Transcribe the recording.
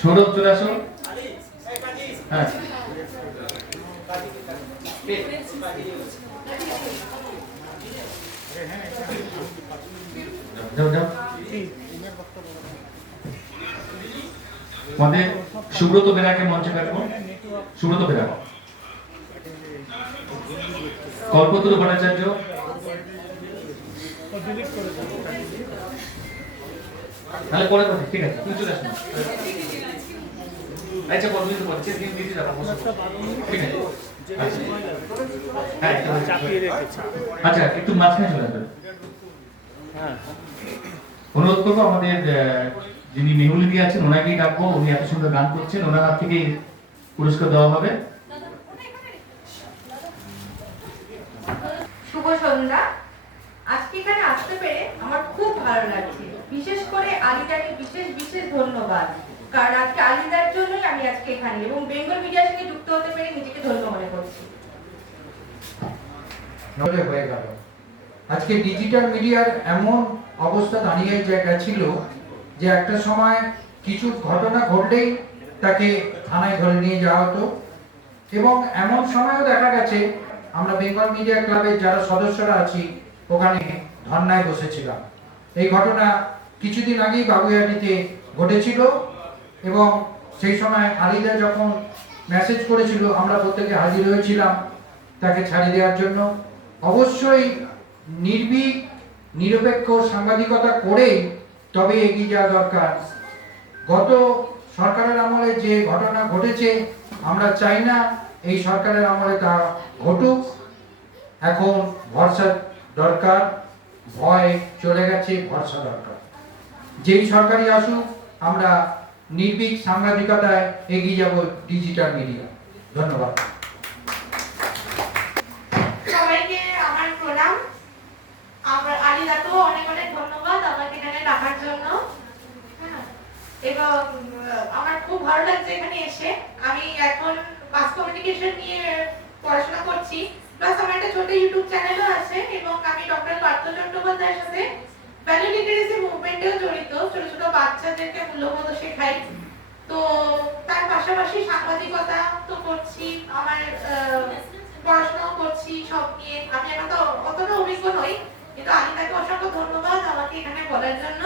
সৌরভ চলে আসো। হ্যাঁ যাও যাও। আমাদের সুব্রত বেরাকে মঞ্চে ডাকবো। সুব্রত বেরা, কল্পতরু ভট্টাচার্য, তাহলে পরে কথা, ঠিক আছে তুমি চলে আসো। আচ্ছা বলবি তো বলছি দিন দিতে যাবো, ঠিক আছে। হ্যাঁ চাপিয়ে রেখেছি। আচ্ছা একটু মাঝখানে চলে আসবেন। হ্যাঁ অনুরোধ করবো আমাদের যিনি মেহুল দিয়ে আছেন ওনাকেই ডাকবো, উনি এত সুন্দর গান করছেন, ওনার হাত থেকে পুরস্কার দেওয়া হবে। শুভ সন্ধ্যা। আজকে এখানে আসতে পেরে আমার খুব ভালো লাগছে, বিশেষ করে আলিদাকে বিশেষ বিশেষ ধন্যবাদ, কারণ আজকে আলিদার জন্যই আমি আজকে এখানে এবং বেঙ্গল মিডিয়ার সঙ্গে যুক্ত হতে পেরে নিজেকে ধন্য মনে করছি। হয়ে গেল আজকে ডিজিটাল মিডিয়ার এমন অবস্থা দাঁড়িয়ে গেছিল যে একটা সময় কিছু ঘটনা ঘটলেই তাকে থানায় ধরে নিয়ে যাওয়া হতো, এবং এমন সময়ও দেখা গেছে আমরা বেঙ্গল মিডিয়া ক্লাবের যারা সদস্যরা আছি ওখানে ধর্নায় বসেছিলাম। এই ঘটনা কিছুদিন আগেই বাগুইআটিতে ঘটেছিল এবং সেই সময় আলিদা যখন মেসেজ করেছিল আমরা প্রত্যেকে হাজির হয়েছিলাম তাকে ছাড়িয়ে দেওয়ার জন্য। অবশ্যই নির্ভীক নিরপেক্ষ সাংবাদিকতা করেই তবে এগিয়ে যাওয়া দরকার। গত সরকারের আমলে যে ঘটনা ঘটেছে আমরা চাই না এই সরকারের আমলে তা ঘটুক। এখন ভরসা দরকার, ভয় চলে গেছে, ভরসা দরকার। যেই সরকারই আসুক আমরা নির্ভীক সাংবাদিকতায় এগিয়ে যাব ডিজিটাল মিডিয়া। ধন্যবাদ সবাইকে আমার প্রণাম। আমার আলিদাকেও অনেক অনেক ধন্যবাদ আমাকে এখানে ডাকার জন্য। এবং আমার খুব ভালো লাগছে এখানে এসে। আমি এখন মাস কমিউনিকেশন নিয়ে পড়াশোনা করছি, প্লাস আমার একটা ছোট ইউটিউব চ্যানেলও আছে এবং আমি ডক্টর পার্থ চট্টোপাধ্যায়ের সাথে ভ্যালু লিটারেসি মুভমেন্টেও জড়িত, ছোট ছোট বাচ্চাদেরকে মূল্যবোধ শেখাই। তো তার পাশাপাশি সাংবাদিকতা তো করছি, আমার পড়াশোনাও করছি সব নিয়ে। আমি এখন তো অতটা অভিজ্ঞ নই, কিন্তু আলিদাকে অসংখ্য ধন্যবাদ আমাকে এখানে বলার জন্য।